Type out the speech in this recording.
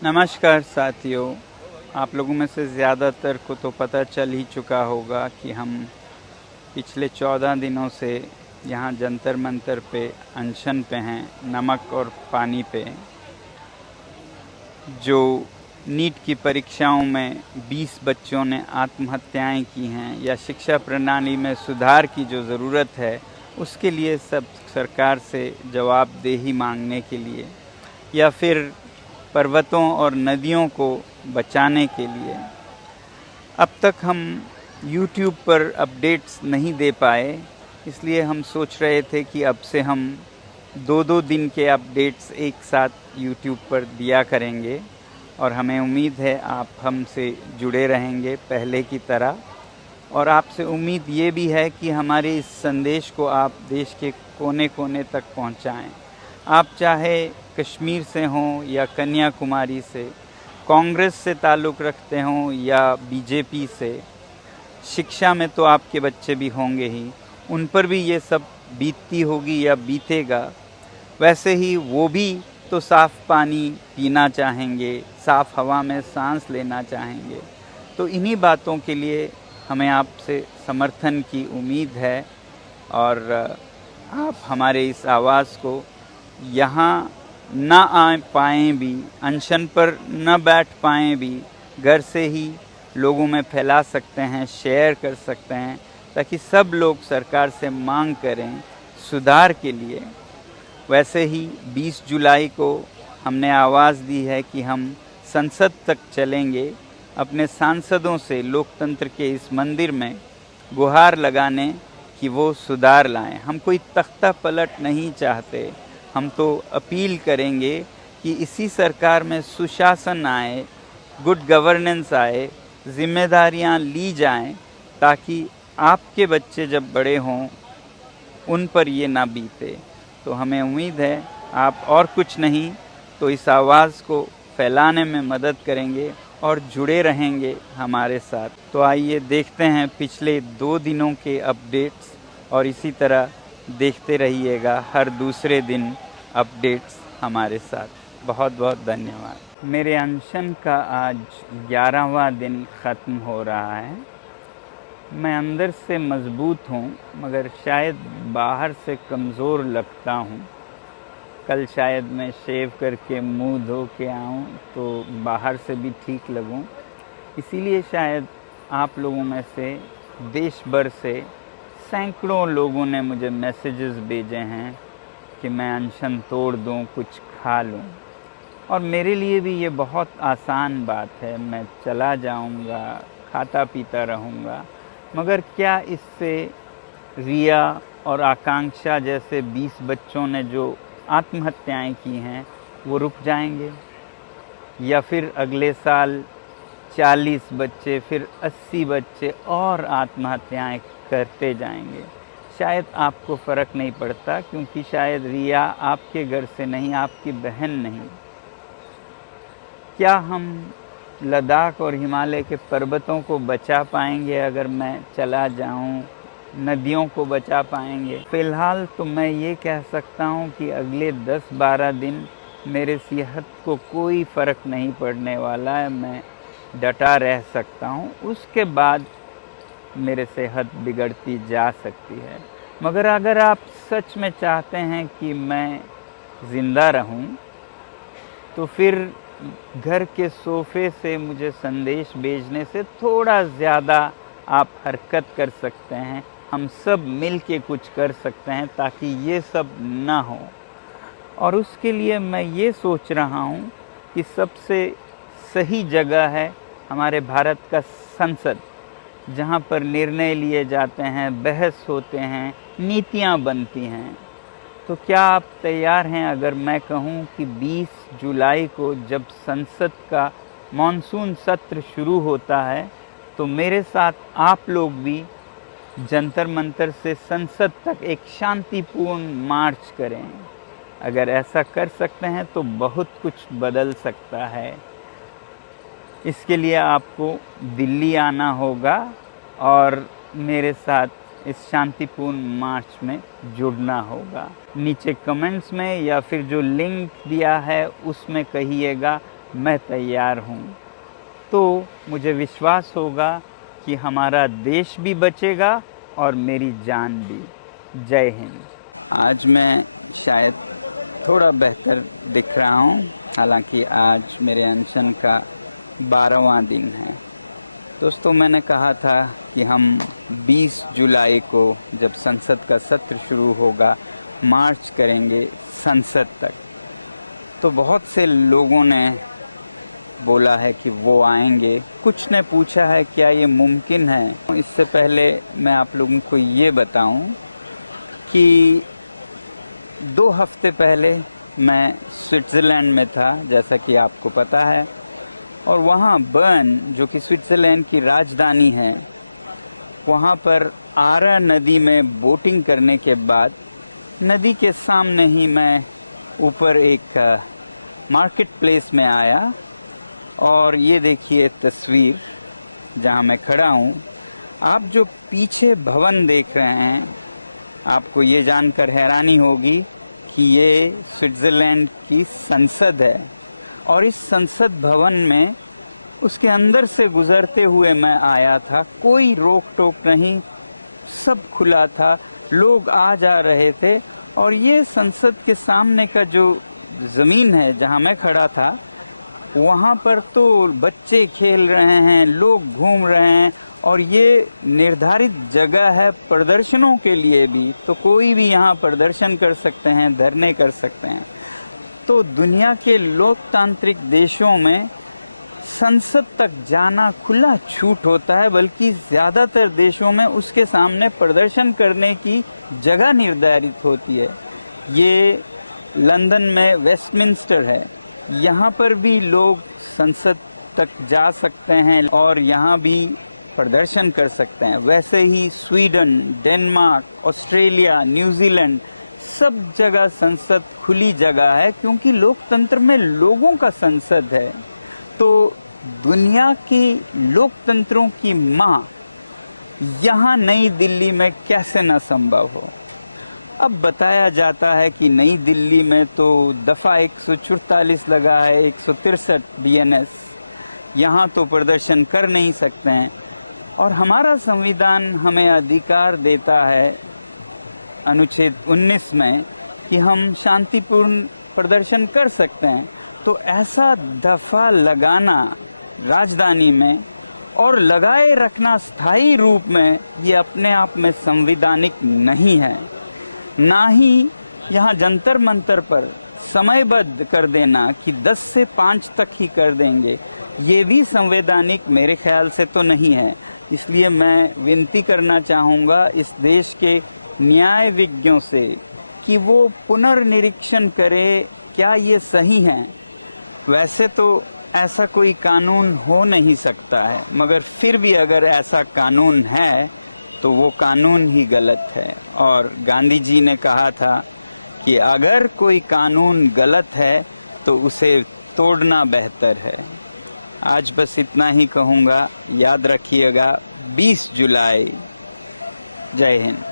नमस्कार साथियों। आप लोगों में से ज़्यादातर को तो पता चल ही चुका होगा कि हम पिछले 14 दिनों से यहाँ जंतर मंतर पे अनशन पे हैं, नमक और पानी पे। जो नीट की परीक्षाओं में 20 बच्चों ने आत्महत्याएं की हैं, या शिक्षा प्रणाली में सुधार की जो ज़रूरत है उसके लिए सब सरकार से जवाबदेही मांगने के लिए, या फिर पर्वतों और नदियों को बचाने के लिए। अब तक हम YouTube पर अपडेट्स नहीं दे पाए, इसलिए हम सोच रहे थे कि अब से हम 2-2 दिन के अपडेट्स एक साथ YouTube पर दिया करेंगे, और हमें उम्मीद है आप हमसे जुड़े रहेंगे पहले की तरह। और आपसे उम्मीद ये भी है कि हमारे इस संदेश को आप देश के कोने कोने तक पहुंचाएं। आप चाहे कश्मीर से हों या कन्याकुमारी से, कांग्रेस से ताल्लुक़ रखते हों या बीजेपी से, शिक्षा में तो आपके बच्चे भी होंगे ही, उन पर भी ये सब बीतती होगी या बीतेगा। वैसे ही वो भी तो साफ़ पानी पीना चाहेंगे, साफ़ हवा में सांस लेना चाहेंगे। तो इन्हीं बातों के लिए हमें आपसे समर्थन की उम्मीद है, और आप हमारे इस आवाज़ को यहाँ ना आ पाएँ भी, अनशन पर न बैठ पाएँ भी, घर से ही लोगों में फैला सकते हैं, शेयर कर सकते हैं, ताकि सब लोग सरकार से मांग करें सुधार के लिए। वैसे ही 20 जुलाई को हमने आवाज़ दी है कि हम संसद तक चलेंगे, अपने सांसदों से लोकतंत्र के इस मंदिर में गुहार लगाने कि वो सुधार लाएं। हम कोई तख्ता पलट नहीं चाहते, हम तो अपील करेंगे कि इसी सरकार में सुशासन आए, गुड गवर्नेंस आए, जिम्मेदारियां ली जाएं, ताकि आपके बच्चे जब बड़े हों उन पर ये ना बीते। तो हमें उम्मीद है आप और कुछ नहीं तो इस आवाज़ को फैलाने में मदद करेंगे और जुड़े रहेंगे हमारे साथ। तो आइए देखते हैं पिछले 2 दिनों के अपडेट्स, और इसी तरह देखते रहिएगा हर दूसरे दिन अपडेट्स हमारे साथ। बहुत बहुत धन्यवाद। मेरे अनशन का आज 11वां दिन ख़त्म हो रहा है। मैं अंदर से मज़बूत हूँ, मगर शायद बाहर से कमज़ोर लगता हूँ। कल शायद मैं शेव करके मुंह धो के आऊँ तो बाहर से भी ठीक लगूँ। इसीलिए शायद आप लोगों में से देश भर से सैकड़ों लोगों ने मुझे मैसेजेस भेजे हैं कि मैं अनशन तोड़ दूँ, कुछ खा लूँ। और मेरे लिए भी ये बहुत आसान बात है, मैं चला जाऊँगा, खाता पीता रहूँगा। मगर क्या इससे रिया और आकांक्षा जैसे 20 बच्चों ने जो आत्महत्याएं की हैं वो रुक जाएंगे? या फिर अगले साल 40 बच्चे, फिर 80 बच्चे और आत्महत्याएं करते जाएंगे? शायद आपको फ़र्क नहीं पड़ता, क्योंकि शायद रिया आपके घर से नहीं, आपकी बहन नहीं। क्या हम लद्दाख और हिमालय के पर्वतों को बचा पाएंगे अगर मैं चला जाऊं? नदियों को बचा पाएंगे? फ़िलहाल तो मैं ये कह सकता हूं कि अगले 10-12 दिन मेरे सेहत को कोई फ़र्क नहीं पड़ने वाला है, मैं डटा रह सकता हूं। उसके बाद मेरे सेहत बिगड़ती जा सकती है। मगर अगर आप सच में चाहते हैं कि मैं ज़िंदा रहूं, तो फिर घर के सोफ़े से मुझे संदेश भेजने से थोड़ा ज़्यादा आप हरकत कर सकते हैं। हम सब मिल के कुछ कर सकते हैं ताकि ये सब ना हो। और उसके लिए मैं ये सोच रहा हूँ कि सबसे सही जगह है हमारे भारत का संसद, जहाँ पर निर्णय लिए जाते हैं, बहस होते हैं, नीतियाँ बनती हैं। तो क्या आप तैयार हैं अगर मैं कहूं कि 20 जुलाई को जब संसद का मॉनसून सत्र शुरू होता है, तो मेरे साथ आप लोग भी जंतर मंतर से संसद तक एक शांतिपूर्ण मार्च करें? अगर ऐसा कर सकते हैं तो बहुत कुछ बदल सकता है। इसके लिए आपको दिल्ली आना होगा और मेरे साथ इस शांतिपूर्ण मार्च में जुड़ना होगा। नीचे कमेंट्स में या फिर जो लिंक दिया है उसमें कहिएगा, मैं तैयार हूँ। तो मुझे विश्वास होगा कि हमारा देश भी बचेगा और मेरी जान भी। जय हिंद। आज मैं शायद थोड़ा बेहतर दिख रहा हूँ, हालांकि आज मेरे अनशन का 12वां दिन है। दोस्तों, मैंने कहा था कि हम 20 जुलाई को जब संसद का सत्र शुरू होगा मार्च करेंगे संसद तक। तो बहुत से लोगों ने बोला है कि वो आएंगे। कुछ ने पूछा है क्या ये मुमकिन है। इससे पहले मैं आप लोगों को ये बताऊं कि 2 हफ्ते पहले मैं स्विट्जरलैंड में था, जैसा कि आपको पता है, और वहाँ बर्न, जो कि स्विट्जरलैंड की राजधानी है, वहाँ पर आरा नदी में बोटिंग करने के बाद नदी के सामने ही मैं ऊपर एक मार्केट प्लेस में आया और ये देखिए तस्वीर जहाँ मैं खड़ा हूँ। आप जो पीछे भवन देख रहे हैं, आपको ये जानकर हैरानी होगी कि ये स्विट्जरलैंड की संसद है और इस संसद भवन में उसके अंदर से गुजरते हुए मैं आया था। कोई रोक टोक नहीं, सब खुला था, लोग आ जा रहे थे। और ये संसद के सामने का जो जमीन है जहाँ मैं खड़ा था, वहाँ पर तो बच्चे खेल रहे हैं, लोग घूम रहे हैं और ये निर्धारित जगह है प्रदर्शनों के लिए भी। तो कोई भी यहाँ प्रदर्शन कर सकते हैं, धरने कर सकते हैं। तो दुनिया के लोकतांत्रिक देशों में संसद तक जाना खुला छूट होता है, बल्कि ज्यादातर देशों में उसके सामने प्रदर्शन करने की जगह निर्धारित होती है। ये लंदन में वेस्टमिंस्टर है, यहाँ पर भी लोग संसद तक जा सकते हैं और यहाँ भी प्रदर्शन कर सकते हैं। वैसे ही स्वीडन, डेनमार्क, ऑस्ट्रेलिया, न्यूजीलैंड, सब जगह संसद खुली जगह है, क्योंकि लोकतंत्र में लोगों का संसद है। तो दुनिया की लोकतंत्रों की मां यहाँ नई दिल्ली में कैसे न संभव हो। अब बताया जाता है कि नई दिल्ली में तो दफा 144 लगा है, 163 बीएनएस, यहाँ तो प्रदर्शन कर नहीं सकते हैं। और हमारा संविधान हमें अधिकार देता है अनुच्छेद 19 में कि हम शांतिपूर्ण प्रदर्शन कर सकते हैं। तो ऐसा दफा लगाना राजधानी में और लगाए रखना स्थायी रूप में, ये अपने आप में संवैधानिक नहीं है। ना ही यहाँ जंतर मंतर पर समयबद्ध कर देना कि 10 से 5 तक ही कर देंगे, ये भी संवैधानिक मेरे ख्याल से तो नहीं है। इसलिए मैं विनती करना चाहूँगा इस देश के न्यायविज्ञों से कि वो पुनर्निरीक्षण करे, क्या ये सही है। वैसे तो ऐसा कोई कानून हो नहीं सकता है, मगर फिर भी अगर ऐसा कानून है तो वो कानून ही गलत है। और गांधी जी ने कहा था कि अगर कोई कानून गलत है तो उसे तोड़ना बेहतर है। आज बस इतना ही कहूँगा। याद रखिएगा 20 जुलाई। जय हिंद।